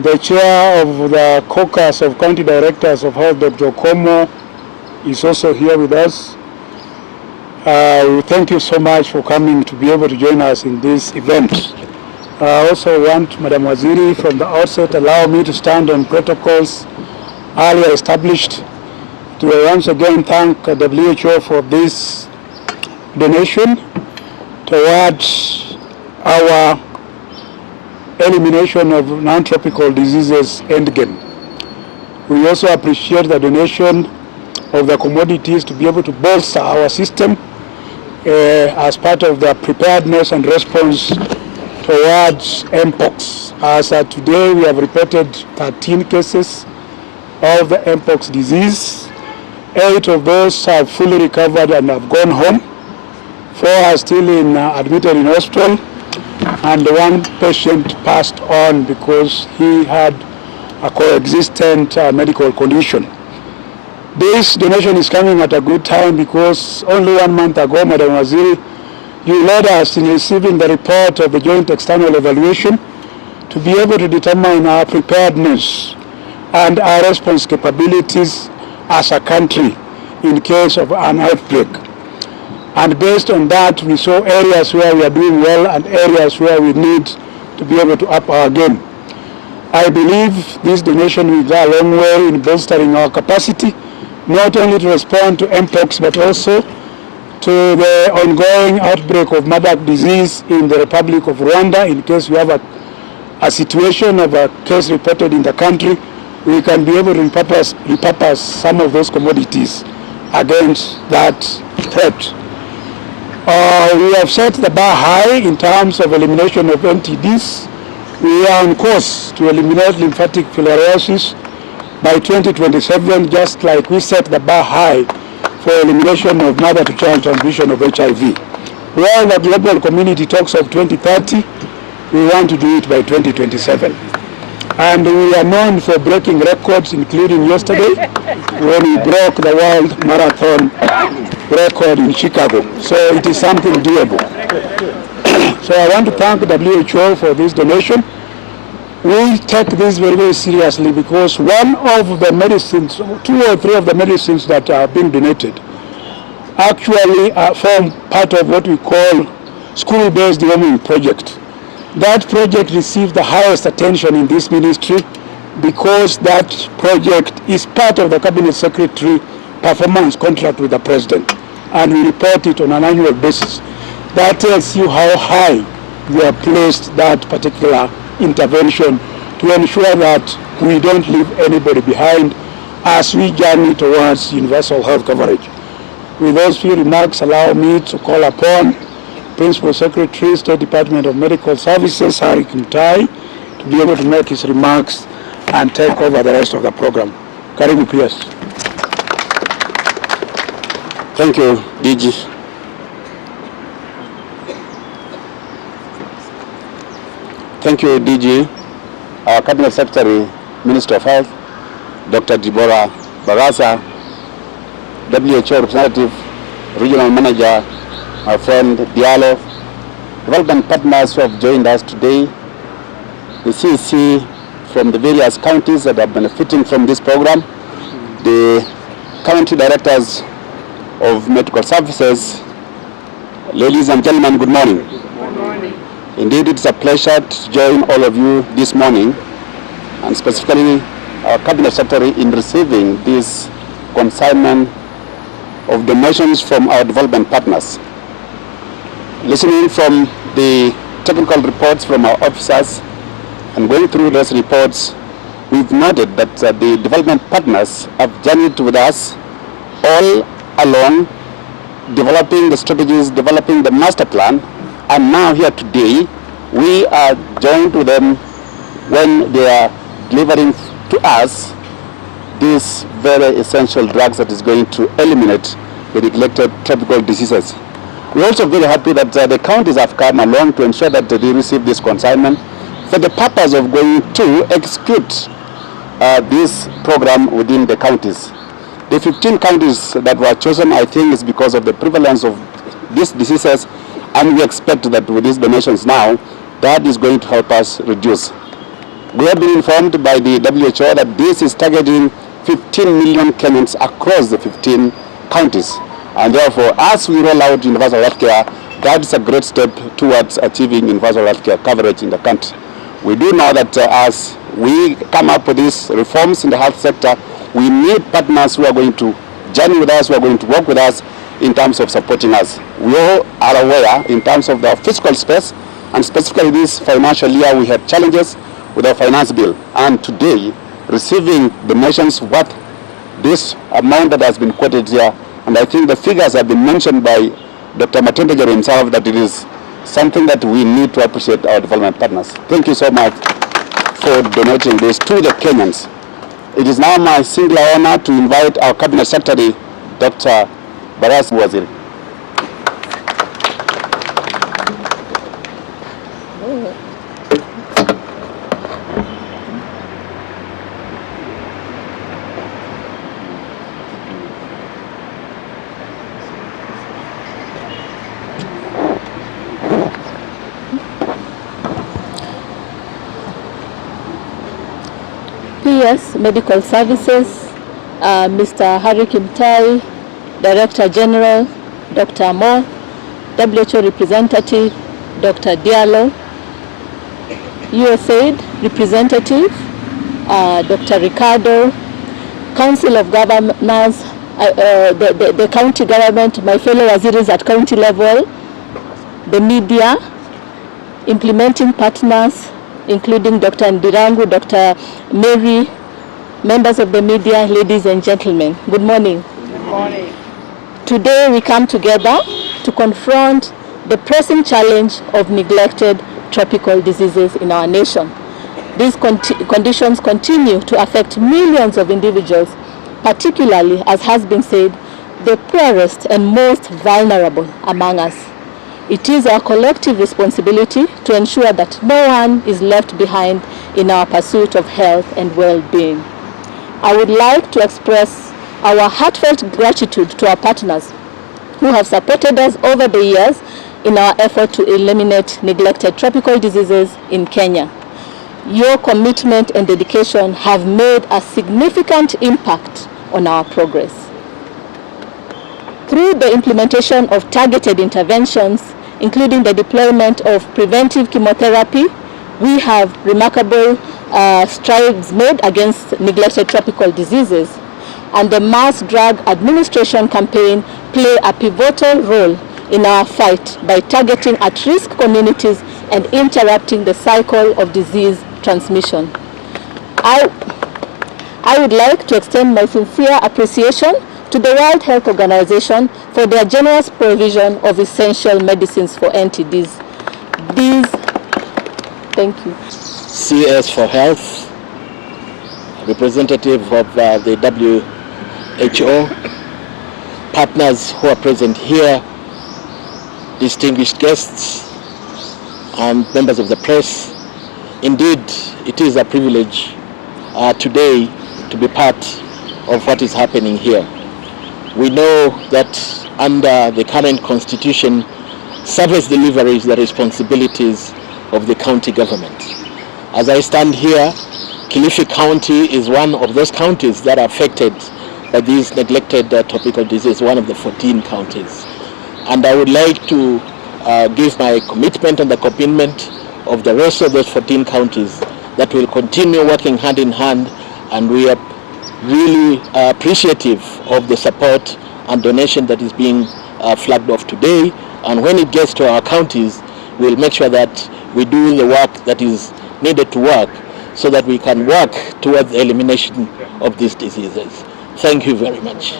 The chair of the caucus of county directors of health, Dr. Okomo, is also here with us. We thank you so much for coming to be able to join us in this event. I also want Madam Waziri from the outset allow me to stand on protocols earlier established to once again thank WHO for this donation towards our elimination of non-tropical diseases endgame. We also appreciate the donation of the commodities to be able to bolster our system as part of the preparedness and response towards M.O.H. As today we have reported 13 cases of the M.O.H disease. 8 of those have fully recovered and have gone home. 4 are still admitted in hospital, and 1 patient passed on because he had a coexistent medical condition. This donation is coming at a good time because only 1 month ago, Madam Waziri, you led us in receiving the report of the Joint External Evaluation to be able to determine our preparedness and our response capabilities as a country in case of an outbreak. And based on that, we saw areas where we are doing well and areas where we need to be able to up our game. I believe this donation will go a long way in bolstering our capacity, not only to respond to M.O.H, but also to the ongoing outbreak of Marburg disease in the Republic of Rwanda. In case we have a situation of a case reported in the country, we can be able to repurpose some of those commodities against that threat. We have set the bar high in terms of elimination of NTDs. We are on course to eliminate lymphatic filariasis by 2027, just like we set the bar high for elimination of mother-to-child transmission of HIV. While the global community talks of 2030, we want to do it by 2027. And we are known for breaking records, including yesterday when we broke the world marathon record in Chicago. So it is something doable. So I want to thank WHO for this donation. We take this very, very seriously because one of the medicines, 2 or 3 of the medicines that are being donated actually form part of what we call school-based deworming project. That project received the highest attention in this ministry because that project is part of the Cabinet Secretary performance contract with the President, and we report it on an annual basis. That tells you how high we have placed that particular intervention to ensure that we don't leave anybody behind as we journey towards universal health coverage. With those few remarks, allow me to call upon Principal Secretary, State Department of Medical Services, Harry Kimtai, to be able to make his remarks and take over the rest of the program. Karibu PS. Thank you, DG. Thank you, DG. Our Cabinet Secretary, Minister of Health, Dr. Deborah Barasa, WHO Representative, Regional Manager, my friend Diallo, development partners who have joined us today, the CEC from the various counties that are benefiting from this program, the county directors of medical services. Ladies and gentlemen, good morning. Good morning. Indeed, it's a pleasure to join all of you this morning, and specifically our Cabinet Secretary in receiving this consignment of donations from our development partners. Listening from the technical reports from our officers and going through those reports, we've noted that the development partners have journeyed with us all along, developing the strategies, developing the master plan, and now here today, we are joined with them when they are delivering to us these very essential drugs that is going to eliminate the neglected tropical diseases. We're also very happy that the counties have come along to ensure that they receive this consignment for the purpose of going to execute this program within the counties. The 15 counties that were chosen, I think, is because of the prevalence of these diseases, and we expect that with these donations now, that is going to help us reduce. We have been informed by the WHO that this is targeting 15 million Kenyans across the 15 counties. And therefore, as we roll out universal healthcare, that is a great step towards achieving universal healthcare coverage in the country. We do know that as we come up with these reforms in the health sector, we need partners who are going to journey with us, who are going to work with us in terms of supporting us. We all are aware in terms of the fiscal space, and specifically this financial year we had challenges with our finance bill. And today, receiving donations worth this amount that has been quoted here, and I think the figures have been mentioned by Dr. Matendejero himself, that it is something that we need to appreciate our development partners. Thank you so much for donating this to the Kenyans. It is now my singular honor to invite our Cabinet Secretary, Dr. Baras Waziri. PS Medical Services, Mr. Harry Kimtai, Director General, Dr. M.O.H, WHO Representative, Dr. Diallo, USAID Representative, Dr. Ricardo, Council of Governors, the county government, my fellow waziris at county level, the media, implementing partners, including Dr. Ndirangu, Dr. Mary, members of the media, ladies and gentlemen, good morning. Good morning. Today we come together to confront the pressing challenge of neglected tropical diseases in our nation. These conditions continue to affect millions of individuals, particularly, as has been said, the poorest and most vulnerable among us. It is our collective responsibility to ensure that no one is left behind in our pursuit of health and well-being. I would like to express our heartfelt gratitude to our partners who have supported us over the years in our effort to eliminate neglected tropical diseases in Kenya. Your commitment and dedication have made a significant impact on our progress. Through the implementation of targeted interventions, including the deployment of preventive chemotherapy, we have remarkable strides made against neglected tropical diseases, and the mass drug administration campaign play a pivotal role in our fight by targeting at-risk communities and interrupting the cycle of disease transmission. I would like to extend my sincere appreciation to the World Health Organization for their generous provision of essential medicines for NTDs. Thank you. CS for Health, representative of the WHO, partners who are present here, distinguished guests, and members of the press. Indeed, it is a privilege today to be part of what is happening here. We know that under the current constitution, service delivery is the responsibilities of the county government. As I stand here, Kilifi County is one of those counties that are affected by these neglected tropical disease, one of the 14 counties. And I would like to give my commitment and the commitment of the rest of those 14 counties that will continue working hand in hand, and we are really appreciative of the support and donation that is being flagged off today. And when it gets to our counties, we'll make sure that we do the work that is needed to work so that we can work towards the elimination of these diseases. Thank you very much.